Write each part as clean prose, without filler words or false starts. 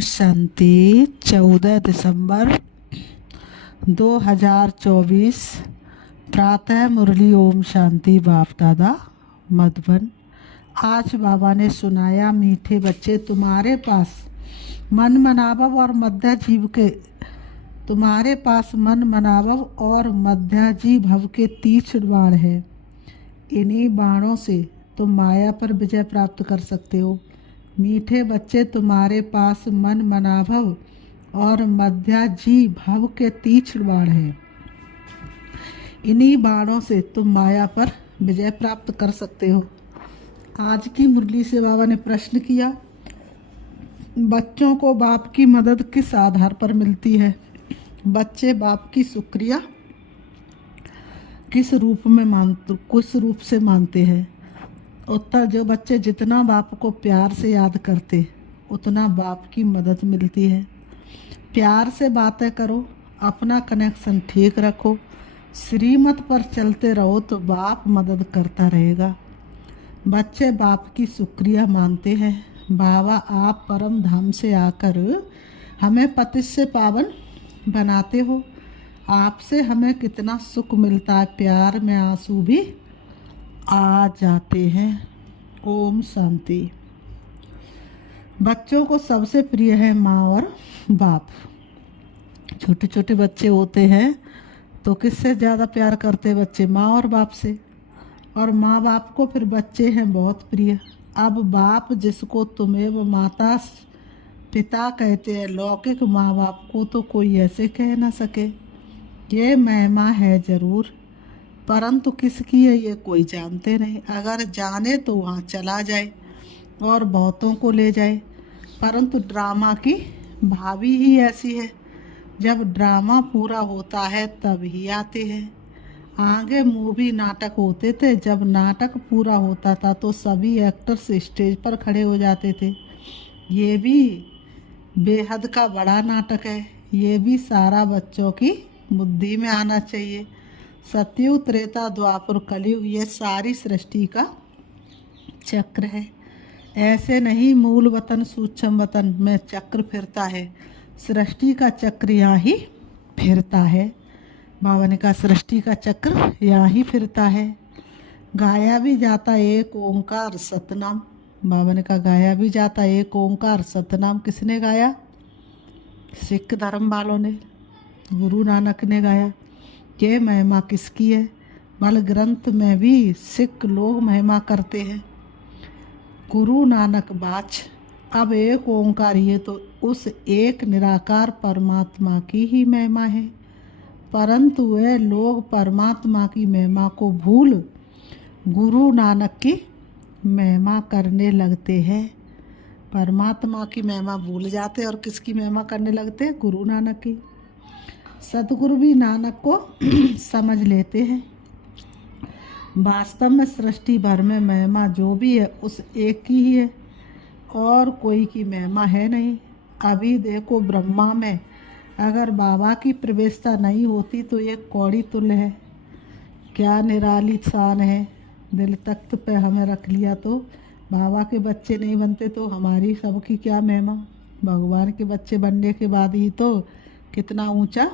शांति। 14 दिसंबर 2024 प्रातः मुरली। ओम शांति। बाप दादा मधुबन। आज बाबा ने सुनाया, मीठे बच्चे, तुम्हारे पास मन मनावव और मध्याजीव के भव के तीक्ष्ण बाण है। इन्हीं बाणों से तुम माया पर विजय प्राप्त कर सकते हो। मीठे बच्चे, तुम्हारे पास मन मनाभव और मध्याजी भव के तीक्ष्ण बाण हैं। इन्हीं बाणों से तुम माया पर विजय प्राप्त कर सकते हो। आज की मुरली से बाबा ने प्रश्न किया, बच्चों को बाप की मदद किस आधार पर मिलती है? बच्चे बाप की शुक्रिया किस रूप से मानते हैं? उत्तर, जो बच्चे जितना बाप को प्यार से याद करते उतना बाप की मदद मिलती है। प्यार से बातें करो, अपना कनेक्शन ठीक रखो, श्रीमत पर चलते रहो तो बाप मदद करता रहेगा। बच्चे बाप की शुक्रिया मानते हैं। बाबा, आप परम धाम से आकर हमें पतित से पावन बनाते हो। आपसे हमें कितना सुख मिलता है, प्यार में आंसू भी आ जाते हैं। ओम शांति। बच्चों को सबसे प्रिय है माँ और बाप। छोटे छोटे बच्चे होते हैं तो किससे ज़्यादा प्यार करते बच्चे? माँ और बाप से। और माँ बाप को फिर बच्चे हैं बहुत प्रिय। अब बाप जिसको तुम्हें वो माता पिता कहते हैं, लौकिक माँ बाप को तो कोई ऐसे कह ना सके। ये महिमा है ज़रूर, परंतु किसकी है ये कोई जानते नहीं। अगर जाने तो वहाँ चला जाए और बहुतों को ले जाए, परंतु ड्रामा की भाभी ही ऐसी है। जब ड्रामा पूरा होता है तब ही आते हैं। आगे मूवी नाटक होते थे, जब नाटक पूरा होता था तो सभी एक्टर्स स्टेज पर खड़े हो जाते थे। ये भी बेहद का बड़ा नाटक है। ये भी सारा बच्चों की बुद्धि में आना चाहिए। सतयुग, त्रेता, द्वापर, कलयुग, ये सारी सृष्टि का चक्र है। ऐसे नहीं मूल वतन सूक्ष्म वतन में चक्र फिरता है, सृष्टि का चक्र यहाँ ही फिरता है। बाबा ने कहा सृष्टि का चक्र यहाँ ही फिरता है। गाया भी जाता एक ओंकार सतनाम। बाबा ने कहा गाया भी जाता एक ओंकार सतनाम। किसने गाया? सिख धर्म वालों ने, गुरु नानक ने गाया। ये महिमा किसकी है? बल ग्रंथ में भी सिख लोग महिमा करते हैं, गुरु नानक बाच। अब एक ओंकार, ये तो उस एक निराकार परमात्मा की ही महिमा है, परंतु वे लोग परमात्मा की महिमा को भूल गुरु नानक की महिमा करने लगते हैं। परमात्मा की महिमा भूल जाते और किसकी महिमा करने लगते हैं? गुरु नानक की। सतगुरु भी नानक को समझ लेते हैं। वास्तव में सृष्टि भर में महिमा जो भी है उस एक की ही है, और कोई की महिमा है नहीं। अभी देखो, ब्रह्मा में अगर बाबा की प्रवेशता नहीं होती तो ये कौड़ी तुल्य है। क्या निराली शान है। दिल तख्त पे हमें रख लिया तो बाबा के बच्चे नहीं बनते तो हमारी सबकी क्या महिमा। भगवान के बच्चे बनने के बाद ही तो कितना ऊंचा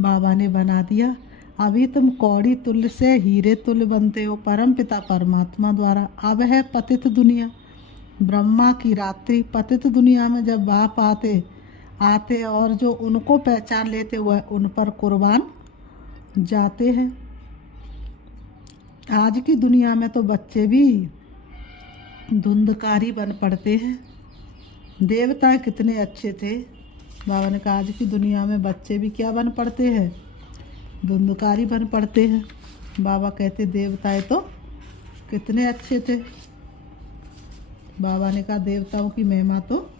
बाबा ने बना दिया। अभी तुम कौड़ी तुल्य से हीरे तुल्य बनते हो परम पिता परमात्मा द्वारा। अब है पतित दुनिया, ब्रह्मा की रात्रि। पतित दुनिया में जब बाप आते और जो उनको पहचान लेते वह उन पर कुर्बान जाते हैं। आज की दुनिया में तो बच्चे भी धुंधकारी बन पड़ते हैं। देवता कितने अच्छे थे। बाबा ने कहा आज की दुनिया में बच्चे भी क्या बन पड़ते हैं? धुंधकारी बन पड़ते हैं। बाबा कहते देवताएं तो कितने अच्छे थे। बाबा ने कहा देवताओं की महिमा तो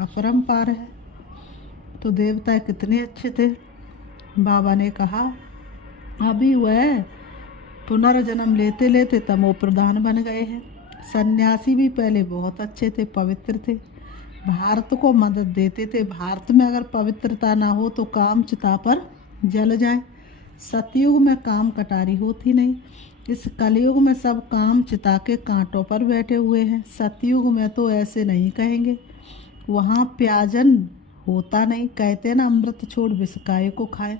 अपरंपार है, तो देवताएं कितने अच्छे थे। बाबा ने कहा अभी वह पुनर्जन्म लेते लेते तमो प्रधान बन गए हैं। सन्यासी भी पहले बहुत अच्छे थे, पवित्र थे, भारत को मदद देते थे। भारत में अगर पवित्रता ना हो तो काम चिता पर जल जाए। सतयुग में काम कटारी होती नहीं। इस कलयुग में सब काम चिता के कांटों पर बैठे हुए हैं। सतयुग में तो ऐसे नहीं कहेंगे। वहाँ प्याजन होता नहीं। कहते ना अमृत छोड़ विष काय को खाए,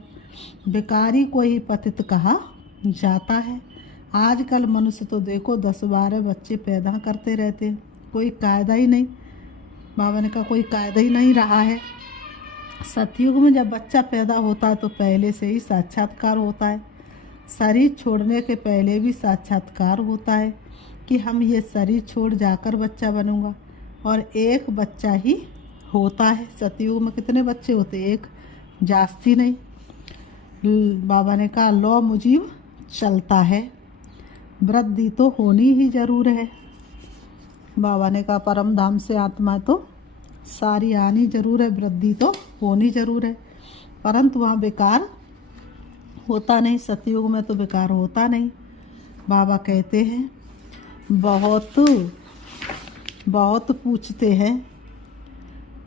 बेकारी को ही पतित कहा जाता है। आजकल मनुष्य तो देखो 10-12 बच्चे पैदा करते रहते हैं, कोई कायदा ही नहीं। बाबा ने कहा कोई कायदा ही नहीं रहा है। सतयुग में जब बच्चा पैदा होता है तो पहले से ही साक्षात्कार होता है। शरीर छोड़ने के पहले भी साक्षात्कार होता है कि हम ये शरीर छोड़ जाकर बच्चा बनूंगा, और एक बच्चा ही होता है। सतयुग में कितने बच्चे होते? एक, जास्ती नहीं। बाबा ने कहा लौ मुजीब चलता है, वृद्धि तो होनी ही जरूर है। बाबा ने कहा परम धाम से आत्मा तो सारी आनी जरूर है, वृद्धि तो होनी जरूर है, परंतु वहाँ बेकार होता नहीं। सतयुग में तो बेकार होता नहीं। बाबा कहते हैं बहुत बहुत पूछते हैं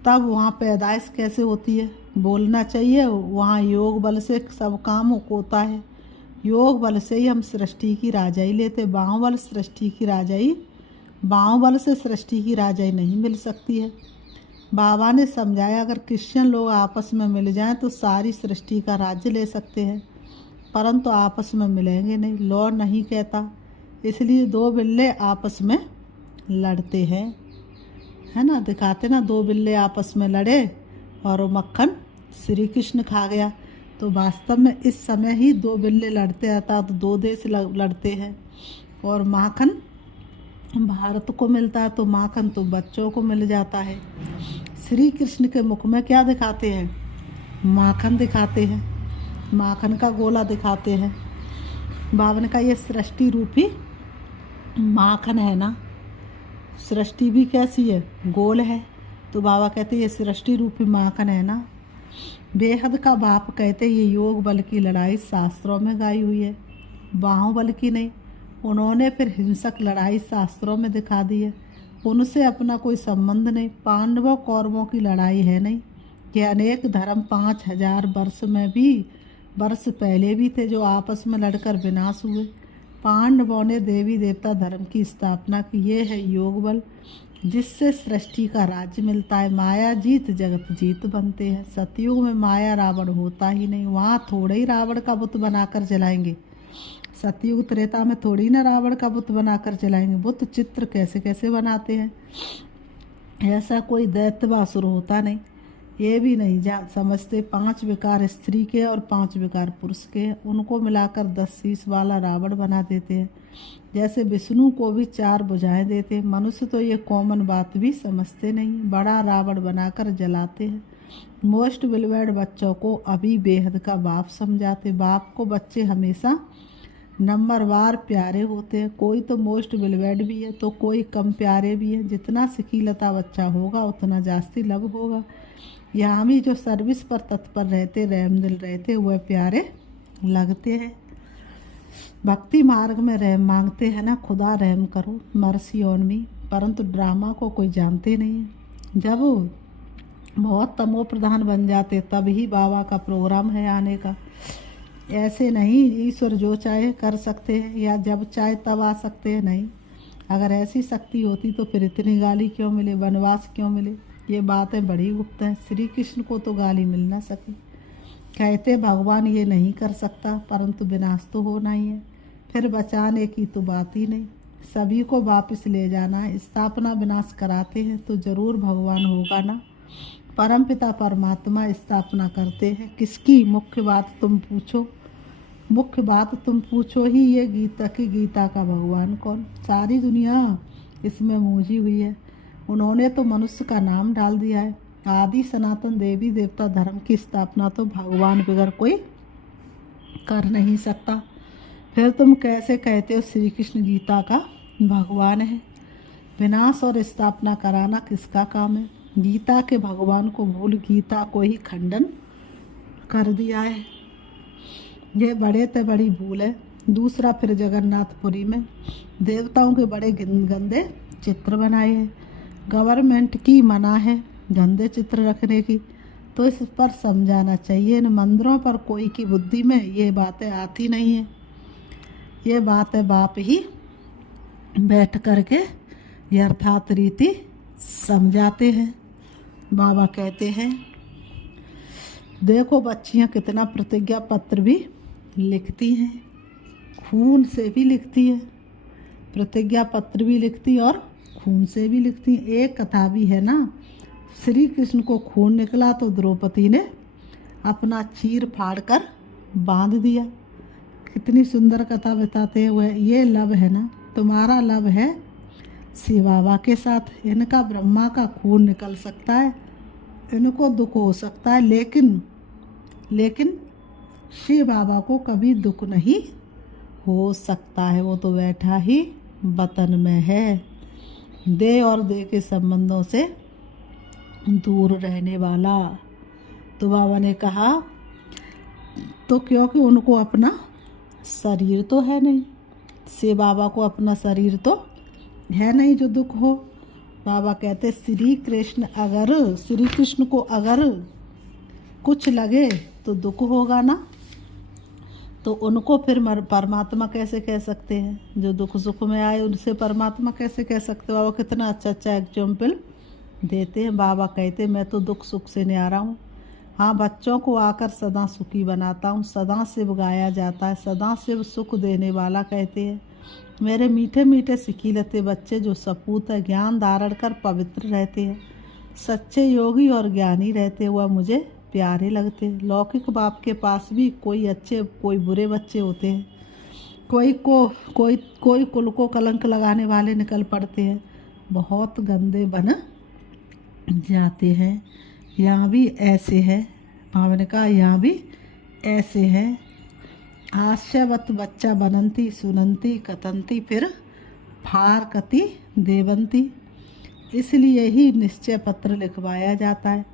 तब वहाँ पैदाइश कैसे होती है? बोलना चाहिए। वहाँ योग बल से सब काम होता है। योग बल से ही हम सृष्टि की राजाई लेते। बाहों बल सृष्टि की राजाई, बाहों बल से सृष्टि की राजाई नहीं मिल सकती है। बाबा ने समझाया अगर क्रिश्चियन लोग आपस में मिल जाएं तो सारी सृष्टि का राज्य ले सकते हैं, परंतु आपस में मिलेंगे नहीं। लॉ नहीं कहता, इसलिए दो बिल्ले आपस में लड़ते हैं, है ना। दिखाते ना, दो बिल्ले आपस में लड़े और वो मक्खन श्री कृष्ण खा गया। तो वास्तव में इस समय ही दो बिल्ले लड़ते रहता तो दो देश लड़ते हैं, और माखन भारत को मिलता है तो माखन तो बच्चों को मिल जाता है। श्री कृष्ण के मुख में क्या दिखाते हैं? माखन दिखाते हैं, माखन का गोला दिखाते हैं। बाबा ने कहा ये सृष्टि रूपी माखन है ना। सृष्टि भी कैसी है? गोल है। तो बाबा कहते ये सृष्टि रूपी माखन है ना। बेहद का बाप कहते ये योग बल की लड़ाई शास्त्रों में गाई हुई है, बाहों बल की नहीं। उन्होंने फिर हिंसक लड़ाई शास्त्रों में दिखा दी है, उनसे अपना कोई संबंध नहीं। पांडवों कौरवों की लड़ाई है नहीं कि अनेक धर्म 5000 वर्ष में भी वर्ष पहले भी थे जो आपस में लड़कर विनाश हुए। पांडवों ने देवी देवता धर्म की स्थापना की। ये है योग बल जिससे सृष्टि का राज्य मिलता है। माया जीत जगत जीत बनते हैं। सतयुग में माया रावण होता ही नहीं, वहाँ थोड़े ही रावण का बुत बनाकर जलाएंगे। सतयुग त्रेता में थोड़ी ना रावण का बुत बनाकर जलाएंगे। बुत चित्र कैसे कैसे बनाते हैं, ऐसा कोई दैत्यवासुर होता नहीं। ये भी नहीं समझते 5 विकार स्त्री के और 5 विकार पुरुष के हैं, उनको मिलाकर 10 शीश वाला रावण बना देते हैं। जैसे विष्णु को भी 4 भुजाएं देते हैं। मनुष्य तो ये कॉमन बात भी समझते नहीं, बड़ा रावण बनाकर जलाते हैं। मोस्ट बिलवेड बच्चों को अभी बेहद का बाप समझाते। बाप को बच्चे हमेशा नंबरवार प्यारे होते हैं। कोई तो मोस्ट बिलवेड भी है तो कोई कम प्यारे भी है। जितना सिकीलता बच्चा होगा उतना जास्ती लब होगा। यहाँ भी जो सर्विस पर तत्पर रहते, रहम दिल रहते, वह प्यारे लगते हैं। भक्ति मार्ग में रहम मांगते हैं ना, खुदा रहम करो, मर्सी ऑन मी, परंतु ड्रामा को कोई जानते नहीं है। जब बहुत तमो प्रधान बन जाते तब ही बाबा का प्रोग्राम है आने का। ऐसे नहीं ईश्वर जो चाहे कर सकते हैं या जब चाहे तब आ सकते हैं, नहीं। अगर ऐसी शक्ति होती तो फिर इतनी गाली क्यों मिले, वनवास क्यों मिले। ये बातें बड़ी गुप्त हैं। श्री कृष्ण को तो गाली मिल ना सकी। कहते भगवान ये नहीं कर सकता, परंतु विनाश तो होना ही है। फिर बचाने की तो बात ही नहीं, सभी को वापस ले जाना है। स्थापना विनाश कराते हैं तो जरूर भगवान होगा ना। परमपिता परमात्मा स्थापना करते हैं। किसकी? मुख्य बात तुम पूछो, मुख्य बात तुम पूछो ही। ये गीता की गीता का भगवान कौन? सारी दुनिया इसमें मूझी हुई है। उन्होंने तो मनुष्य का नाम डाल दिया है। आदि सनातन देवी देवता धर्म की स्थापना तो भगवान बगैर कोई कर नहीं सकता। फिर तुम कैसे कहते हो श्री कृष्ण गीता का भगवान है? विनाश और स्थापना कराना किसका काम है? गीता के भगवान को भूल गीता को ही खंडन कर दिया है। ये बड़े ते बड़ी भूल है। दूसरा, फिर जगन्नाथपुरी में देवताओं के बड़े गंदे चित्र बनाए हैं। गवर्नमेंट की मना है गंदे चित्र रखने की, तो इस पर समझाना चाहिए। इन मंदिरों पर कोई की बुद्धि में ये बातें आती नहीं है। ये बातें बाप ही बैठ करके यथार्थ रीति समझाते हैं। बाबा कहते हैं, देखो बच्चियाँ कितना प्रतिज्ञा पत्र भी लिखती हैं, खून से भी लिखती है, प्रतिज्ञा पत्र भी लिखती और खून से भी लिखती। एक कथा भी है ना, श्री कृष्ण को खून निकला तो द्रौपदी ने अपना चीर फाड़ कर बांध दिया। कितनी सुंदर कथा बताते हैं वह। ये लव है ना, तुम्हारा लव है शिव बाबा के साथ। इनका ब्रह्मा का खून निकल सकता है, इनको दुख हो सकता है, लेकिन शिव बाबा को कभी दुख नहीं हो सकता है। वो तो बैठा ही वतन में है, दे और दे के संबंधों से दूर रहने वाला। तो बाबा ने कहा, तो क्योंकि उनको अपना शरीर तो है नहीं, शिव बाबा को अपना शरीर तो है नहीं जो दुख हो। बाबा कहते श्री कृष्ण को अगर कुछ लगे तो दुख होगा ना, तो उनको फिर परमात्मा कैसे कह सकते हैं? जो दुख सुख में आए उनसे परमात्मा कैसे कह सकते हो? बाबा कितना अच्छा एग्जाम्पल देते हैं। बाबा कहते मैं तो दुख सुख से न्यारा हूँ, हाँ बच्चों को आकर सदा सुखी बनाता हूँ। सदा शिव गाया जाता है, सदा शिव सुख देने वाला कहते हैं। मेरे मीठे मीठे सिखिलते बच्चे जो सपूत है, ज्ञान धारण कर पवित्र रहते हैं, सच्चे योगी और ज्ञानी रहते हुआ मुझे प्यारे लगते हैं। लौकिक बाप के पास भी कोई अच्छे कोई बुरे बच्चे होते हैं, कोई कुल को कलंक लगाने वाले निकल पड़ते हैं, बहुत गंदे बन जाते हैं। यहाँ भी ऐसे है, बाबा ने कहा यहाँ भी ऐसे है। हास्यवत बच्चा बनंती सुनंती कतंती फिर फार कति देवंती। इसलिए ही निश्चय पत्र लिखवाया जाता है,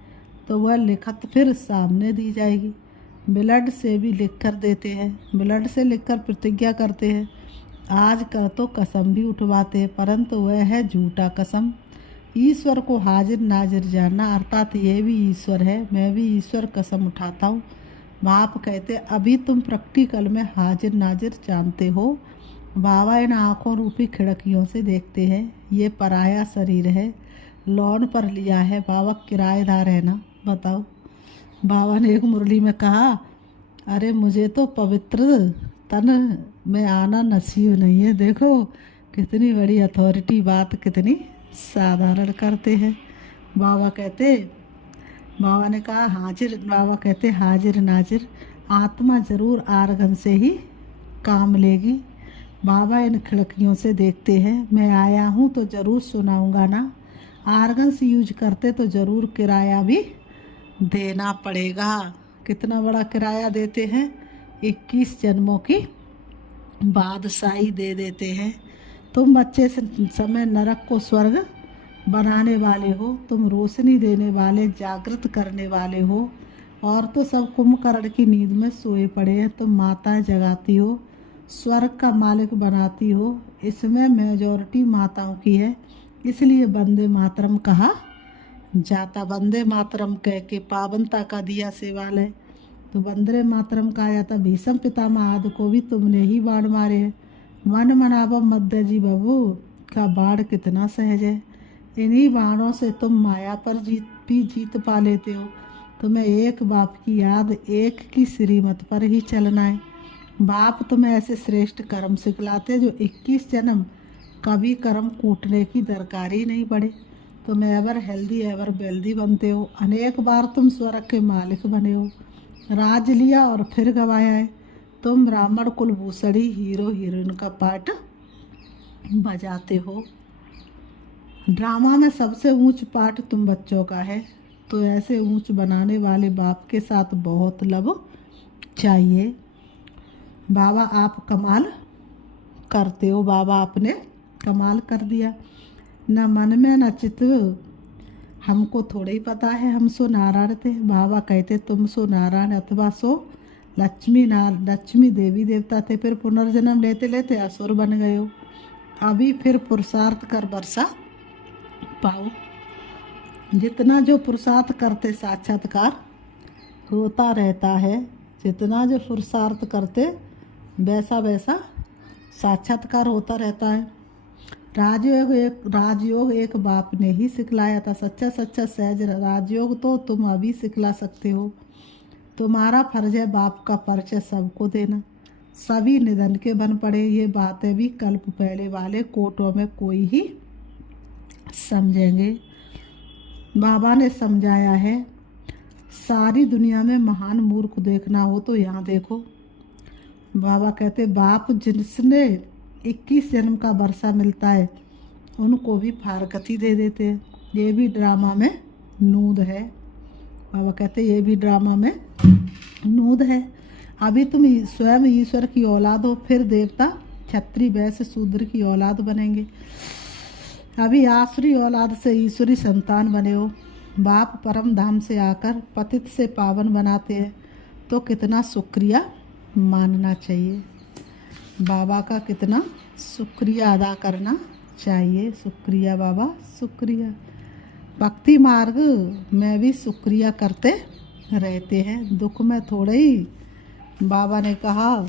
तो वह लिखत फिर सामने दी जाएगी। ब्लड से भी लिख कर देते हैं, ब्लड से लिखकर प्रतिज्ञा करते हैं। आज कर तो कसम भी उठवाते हैं, परंतु वह है झूठा कसम। ईश्वर को हाजिर नाजिर जानना, अर्थात यह भी ईश्वर है, मैं भी ईश्वर कसम उठाता हूँ। बाप कहते अभी तुम प्रैक्टिकल में हाजिर नाजिर जानते हो। बाबा इन आँखों रूपी खिड़कियों से देखते हैं, ये पराया शरीर है, लोन पर लिया है, बाबा किराएदार है ना, बताओ। बाबा ने एक मुरली में कहा, अरे मुझे तो पवित्र तन में आना नसीब नहीं है। देखो कितनी बड़ी अथॉरिटी, बात कितनी साधारण करते हैं। बाबा ने कहा बाबा कहते हाजिर नाजिर आत्मा जरूर आर्गन से ही काम लेगी। बाबा इन खिड़कियों से देखते हैं, मैं आया हूँ तो ज़रूर सुनाऊंगा ना। आर्गन से यूज करते तो ज़रूर किराया भी देना पड़ेगा। कितना बड़ा किराया देते हैं, 21 जन्मों की बादशाही दे देते हैं। तुम बच्चे समय नरक को स्वर्ग बनाने वाले हो, तुम रोशनी देने वाले, जागृत करने वाले हो, और तो सब कुंभकर्ण की नींद में सोए पड़े हैं। तुम माताएं जगाती हो, स्वर्ग का मालिक बनाती हो। इसमें मेजॉरिटी माताओं की है, इसलिए वंदे मातरम कहा जाता। वंदे मातरम कह के पावनता का दिया सेवाल है, तो वंदे मातरम कहा जाता। भीष्म पितामह आदि को भी तुमने ही बाण मारे हैं। मन मनावम मध्य जी बबू का बाण कितना सहज है, इन्हीं बाणों से तुम माया पर जीत पा लेते हो। तुम्हें एक बाप की याद, एक की श्रीमत पर ही चलना है। बाप तुम्हें ऐसे श्रेष्ठ कर्म सिखलाते जो 21 जन्म कभी कर्म कूटने की दरकार ही नहीं पड़े। तुम एवर हेल्दी एवर वेल्दी बनते हो। अनेक बार तुम स्वर्ग के मालिक बने हो, राज लिया और फिर गवाया है। तुम ब्राह्मण कुलभूषणी हीरो हीरोइन का पार्ट बजाते हो। ड्रामा में सबसे ऊंच पार्ट तुम बच्चों का है, तो ऐसे ऊंच बनाने वाले बाप के साथ बहुत लब चाहिए। बाबा आप कमाल करते हो। बाबा आपने कमाल कर दिया। न मन में न चित्त, हमको थोड़ा ही पता है, हम सो नारायण थे। बाबा कहते तुम सो नारायण अथवा सो लक्ष्मी देवी देवता थे, फिर पुनर्जन्म लेते लेते असुर बन गए हो। अभी फिर पुरुषार्थ कर वर्षा पाओ। जितना जो पुरुषार्थ करते साक्षात्कार होता रहता है, जितना जो पुरुषार्थ करते वैसा वैसा साक्षात्कार होता रहता है। राजयोग एक बाप ने ही सिखलाया था। सच्चा सच्चा सहज राजयोग तो तुम अभी सिखला सकते हो। तुम्हारा फर्ज है बाप का परिचय सबको देना। सभी निधन के बन पड़े। ये बातें भी कल्प पहले वाले कोटों में कोई ही समझेंगे। बाबा ने समझाया है, सारी दुनिया में महान मूर्ख देखना हो तो यहाँ देखो। बाबा कहते बाप जिसने 21 जन्म का वर्षा मिलता है उनको भी फारकती दे देते हैं। ये भी ड्रामा में नूद है। बाबा कहते ये भी ड्रामा में नूद है। अभी तुम स्वयं ईश्वर की औलाद हो, फिर देवता क्षत्रिय वैश्य शूद्र की औलाद बनेंगे। अभी आसुरी औलाद से ईश्वरी संतान बने हो। बाप परम धाम से आकर पतित से पावन बनाते हैं तो कितना शुक्रिया मानना चाहिए। बाबा का कितना शुक्रिया अदा करना चाहिए। शुक्रिया बाबा, शुक्रिया। भक्ति मार्ग में भी शुक्रिया करते रहते हैं। दुख में थोड़े ही, बाबा ने कहा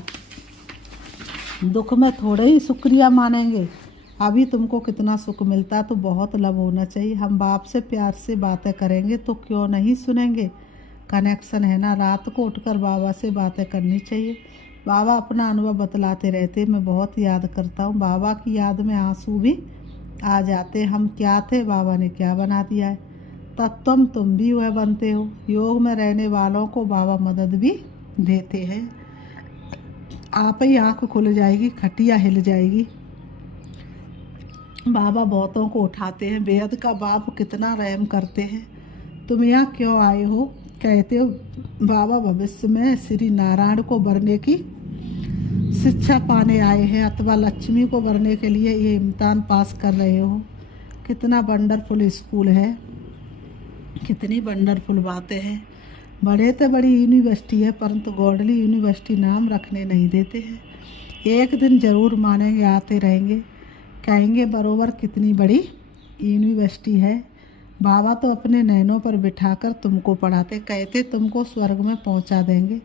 दुख में थोड़े ही शुक्रिया मानेंगे। अभी तुमको कितना सुख मिलता है तो बहुत लब होना चाहिए। हम बाप से प्यार से बातें करेंगे तो क्यों नहीं सुनेंगे। कनेक्शन है ना। रात को उठकर बाबा से बातें करनी चाहिए। बाबा अपना अनुभव बतलाते रहते। मैं बहुत याद करता हूँ। बाबा की याद में आंसू भी आ जाते। हम क्या थे, बाबा ने क्या बना दिया है। तत्वम तुम भी वह बनते हो। योग में रहने वालों को बाबा मदद भी देते हैं। आप ही आँख खुल जाएगी, खटिया हिल जाएगी। बाबा बहुतों को उठाते हैं। बेहद का बाप कितना रहम करते हैं। तुम यहाँ क्यों आए हो। कहते हो बाबा भविष्य में श्री नारायण को वरने की शिक्षा पाने आए हैं अथवा लक्ष्मी को वरने के लिए ये इम्तिहान पास कर रहे हो। कितना वंडरफुल स्कूल है, कितनी वंडरफुल बातें हैं। बड़े तो बड़ी यूनिवर्सिटी है परंतु गॉडली यूनिवर्सिटी नाम रखने नहीं देते हैं। एक दिन ज़रूर मानेंगे, आते रहेंगे, कहेंगे बरोबर कितनी बड़ी यूनिवर्सिटी है। बाबा तो अपने नैनों पर बिठाकर तुमको पढ़ाते, कहते तुमको स्वर्ग में पहुंचा देंगे।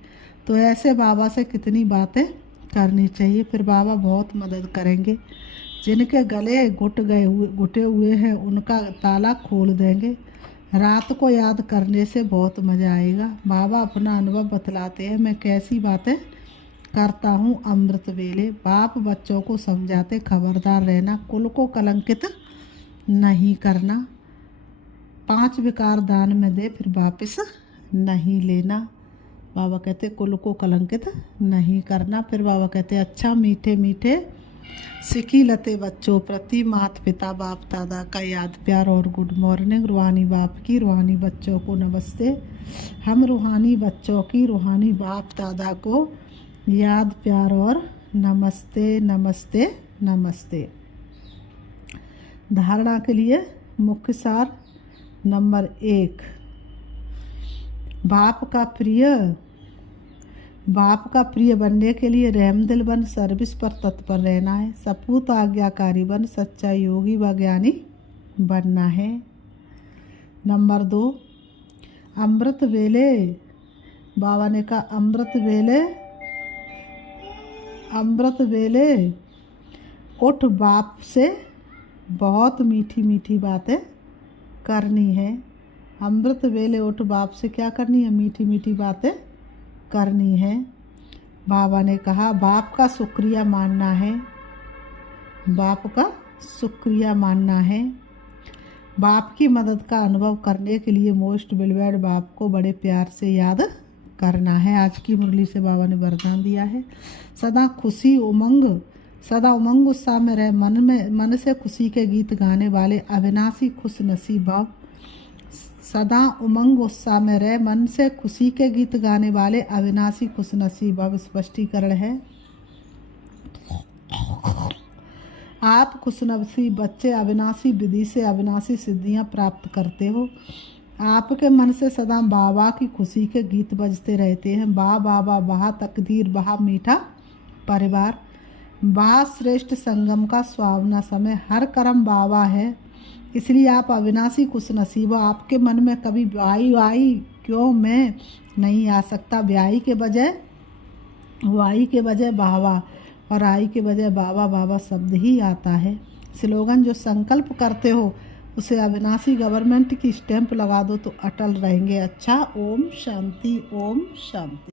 तो ऐसे बाबा से कितनी बातें करनी चाहिए। फिर बाबा बहुत मदद करेंगे। जिनके गले घुटे हुए हैं उनका ताला खोल देंगे। रात को याद करने से बहुत मज़ा आएगा। बाबा अपना अनुभव बतलाते हैं। मैं कैसी बातें करता हूँ अमृत वेले। बाप बच्चों को समझाते, खबरदार रहना, कुल को कलंकित नहीं करना। 5 विकार दान में दे फिर वापस नहीं लेना। बाबा कहते कुल को कलंकित नहीं करना। फिर बाबा कहते अच्छा मीठे मीठे सिकी लते बच्चों प्रति माता पिता बाप दादा का याद प्यार और गुड मॉर्निंग। रूहानी बाप की रूहानी बच्चों को नमस्ते। हम रूहानी बच्चों की रूहानी बाप दादा को याद प्यार और नमस्ते नमस्ते नमस्ते। धारणा के लिए मुख्य सार नंबर 1, बाप का प्रिय बनने के लिए रहमदिल बन सर्विस पर तत्पर रहना है। सपूत आज्ञाकारी बन सच्चा योगी व ज्ञानी बनना है। नंबर 2, अमृत वेले। बाबा ने कहा अमृत वेले उठ बाप से बहुत मीठी मीठी बातें करनी है। अमृत वेले उठ बाप से क्या करनी है, मीठी मीठी बातें करनी है। बाबा ने कहा बाप का शुक्रिया मानना है। बाप का शुक्रिया मानना है। बाप की मदद का अनुभव करने के लिए मोस्ट बिलवेड बाप को बड़े प्यार से याद करना है। आज की मुरली से बाबा ने वरदान दिया है। सदा उमंग उत्साह में रह, मन से खुशी के गीत गाने वाले अविनाशी खुश नसीब भव। सदा उमंग उत्साह में रह, मन से खुशी के गीत गाने वाले अविनाशी खुश नसीब भव। स्पष्टीकरण है, आप खुशनसीब बच्चे अविनाशी विधि से अविनाशी सिद्धियां प्राप्त करते हो। आपके मन से सदा बाबा की खुशी के गीत बजते रहते हैं। बा बाबा बहा तकदीर बहा मीठा परिवार, बहा श्रेष्ठ संगम का सुहावना समय, हर कर्म बाबा है इसलिए आप अविनाशी खुश नसीब हो। आपके मन में कभी वाई क्यों मैं नहीं आ सकता। वाई के बजाय बाबा और आई के बजाय बाबा शब्द ही आता है। स्लोगन जो संकल्प करते हो उसे अविनाशी गवर्नमेंट की स्टैंप लगा दो तो अटल रहेंगे। अच्छा, ओम शांति, ओम शांति।